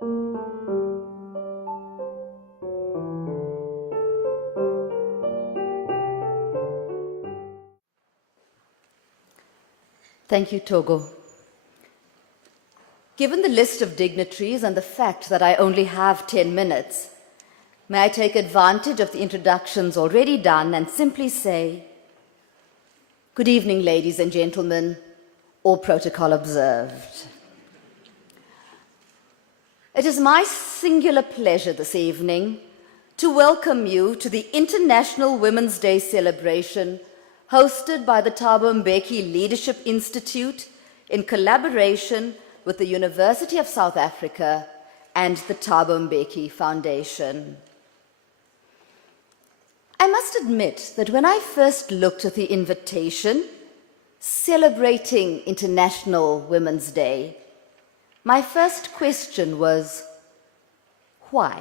Thank you, Togo. Given the list of dignitaries and the fact that I only have 10 minutes, may I take advantage of the introductions already done and simply say, good evening, ladies and gentlemen, all protocol observed. It is my singular pleasure this evening to welcome you to the International Women's Day celebration hosted by the Thabo Mbeki Leadership Institute in collaboration with the University of South Africa and the Thabo Mbeki Foundation. I must admit that when I first looked at the invitation celebrating International Women's Day, my first question was, why?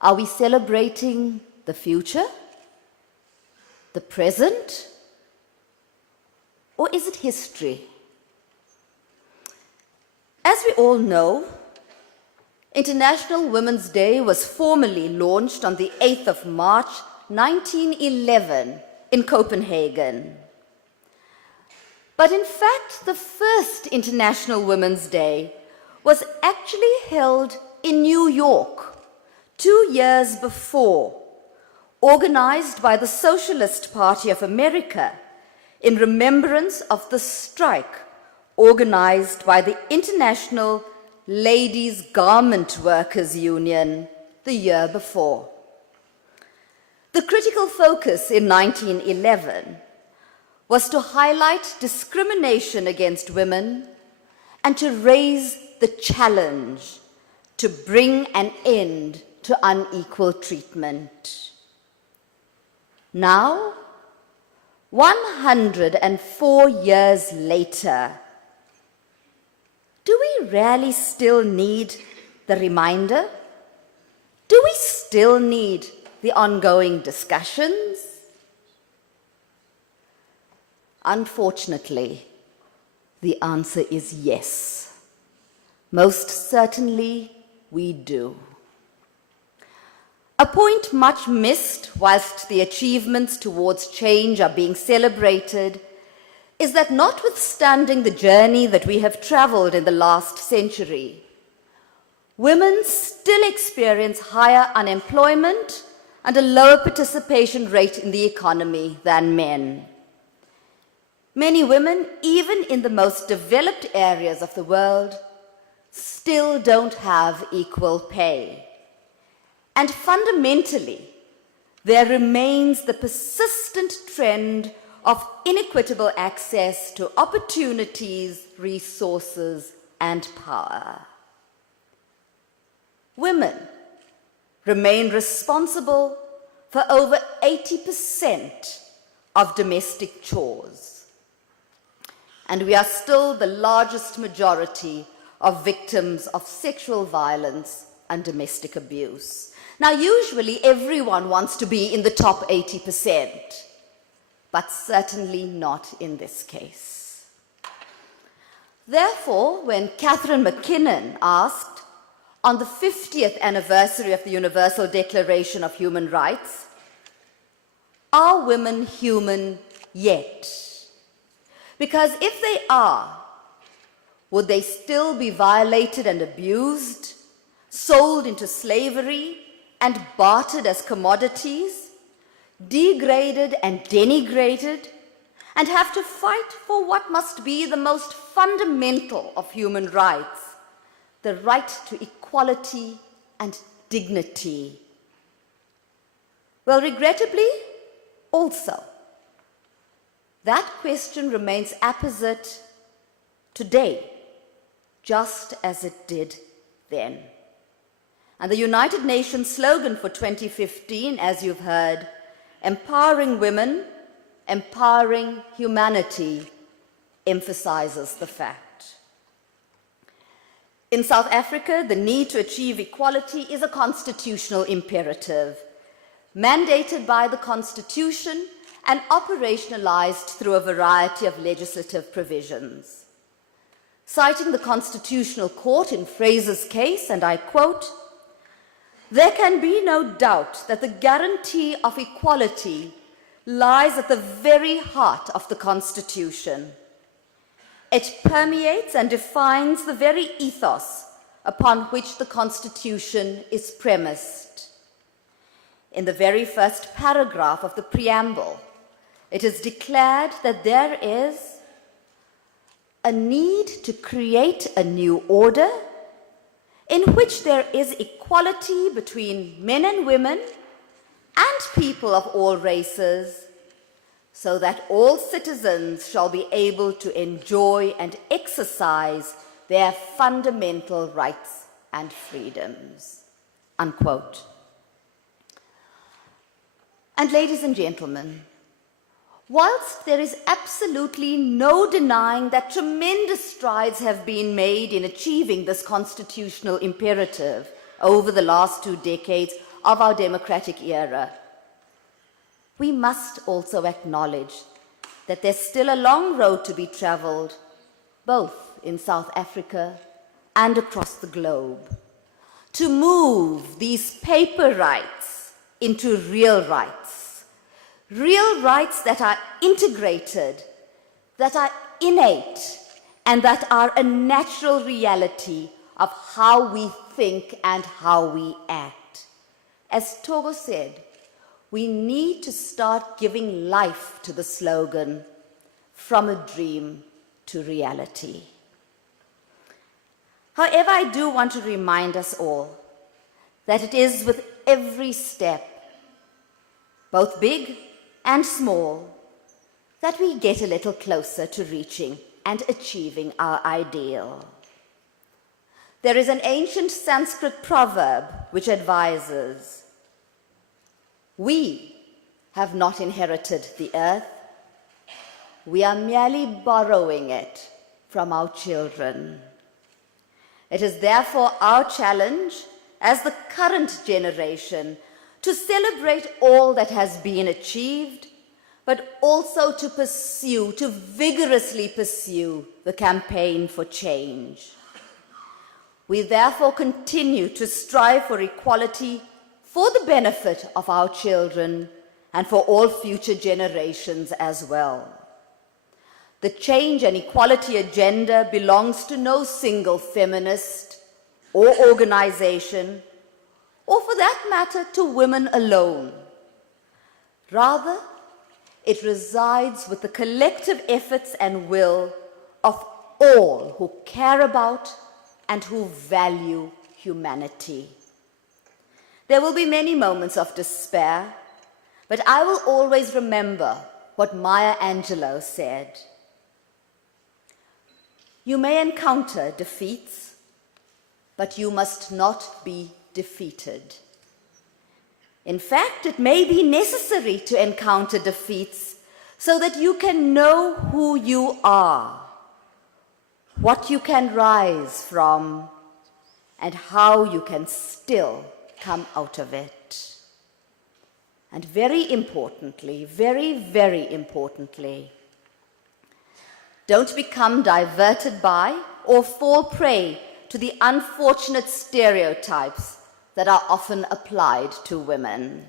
Are we celebrating the future? The present? Or is it history? As we all know, International Women's Day was formally launched on the 8th of March, 1911 in Copenhagen. But in fact, the first International Women's Day was actually held in New York 2 years before, organized by the Socialist Party of America in remembrance of the strike organized by the International Ladies Garment Workers Union the year before. The critical focus in 1911 was to highlight discrimination against women and to raise the challenge to bring an end to unequal treatment. Now, 104 years later, do we really still need the reminder? Do we still need the ongoing discussions? Unfortunately, the answer is yes. Most certainly, we do. A point much missed whilst the achievements towards change are being celebrated is that notwithstanding the journey that we have traveled in the last century, women still experience higher unemployment and a lower participation rate in the economy than men. Many women, even in the most developed areas of the world, still don't have equal pay. And fundamentally, there remains the persistent trend of inequitable access to opportunities, resources, and power. Women remain responsible for over 80% of domestic chores. And we are still the largest majority of victims of sexual violence and domestic abuse. Now, usually everyone wants to be in the top 80%, but certainly not in this case. Therefore, when Catherine McKinnon asked, on the 50th anniversary of the Universal Declaration of Human Rights, are women human yet? Because if they are, would they still be violated and abused, sold into slavery, and bartered as commodities, degraded and denigrated, and have to fight for what must be the most fundamental of human rights, the right to equality and dignity? Well, regrettably, also, that question remains apposite today, just as it did then. And the United Nations slogan for 2015, as you've heard, empowering women, empowering humanity, emphasizes the fact. In South Africa, the need to achieve equality is a constitutional imperative, mandated by the Constitution and operationalized through a variety of legislative provisions. Citing the Constitutional Court in Fraser's case, and I quote, "There can be no doubt that the guarantee of equality lies at the very heart of the Constitution. It permeates and defines the very ethos upon which the Constitution is premised. In the very first paragraph of the preamble, it is declared that there is a need to create a new order in which there is equality between men and women and people of all races, so that all citizens shall be able to enjoy and exercise their fundamental rights and freedoms." Unquote. And ladies and gentlemen, whilst there is absolutely no denying that tremendous strides have been made in achieving this constitutional imperative over the last 2 decades of our democratic era, we must also acknowledge that there's still a long road to be traveled, both in South Africa and across the globe, to move these paper rights into real rights that are integrated, that are innate, and that are a natural reality of how we think and how we act. As Togo said, we need to start giving life to the slogan, "From a dream to reality." However, I do want to remind us all that it is with every step, both big and small, that we get a little closer to reaching and achieving our ideal. There is an ancient Sanskrit proverb which advises, "We have not inherited the earth, we are merely borrowing it from our children." It is therefore our challenge as the current generation to celebrate all that has been achieved, but also to vigorously pursue the campaign for change. We therefore continue to strive for equality for the benefit of our children and for all future generations as well. The change and equality agenda belongs to no single feminist or organization, or for that matter, to women alone. Rather, it resides with the collective efforts and will of all who care about and who value humanity. There will be many moments of despair, but I will always remember what Maya Angelou said. You may encounter defeats, but you must not be defeated. In fact, it may be necessary to encounter defeats so that you can know who you are, what you can rise from, and how you can still come out of it. And very importantly, very, very importantly, don't become diverted by or fall prey to the unfortunate stereotypes that are often applied to women.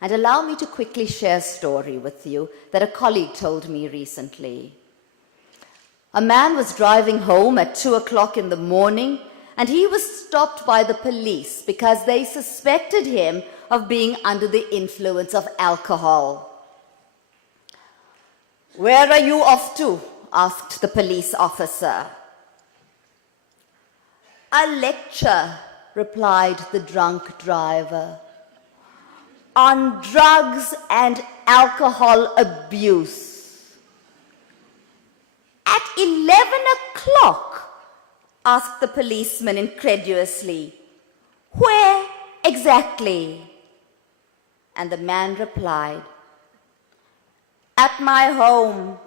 And allow me to quickly share a story with you that a colleague told me recently. A man was driving home at 2 o'clock in the morning, and he was stopped by the police because they suspected him of being under the influence of alcohol. "Where are you off to?" asked the police officer. "A lecture," replied the drunk driver, "on drugs and alcohol abuse." "At 11 o'clock?" asked the policeman incredulously. "Where exactly?" And the man replied, "At my home.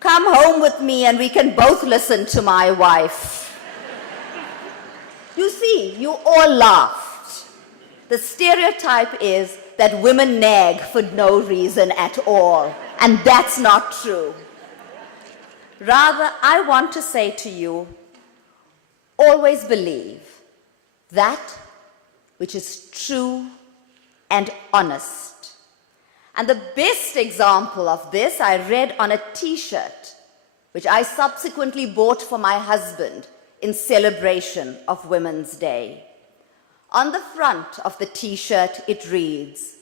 Come home with me and we can both listen to my wife." You see, you all laughed. The stereotype is that women nag for no reason at all, and that's not true. Rather, I want to say to you, always believe that which is true and honest. And the best example of this I read on a t-shirt, which I subsequently bought for my husband in celebration of Women's Day. On the front of the t-shirt, it reads,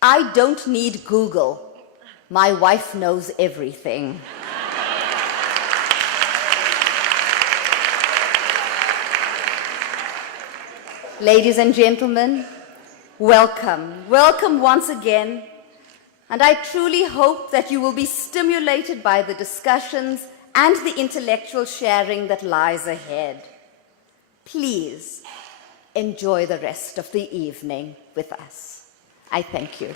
"I don't need Google. My wife knows everything." Ladies and gentlemen, welcome. Welcome once again. And I truly hope that you will be stimulated by the discussions and the intellectual sharing that lies ahead. Please enjoy the rest of the evening with us. I thank you.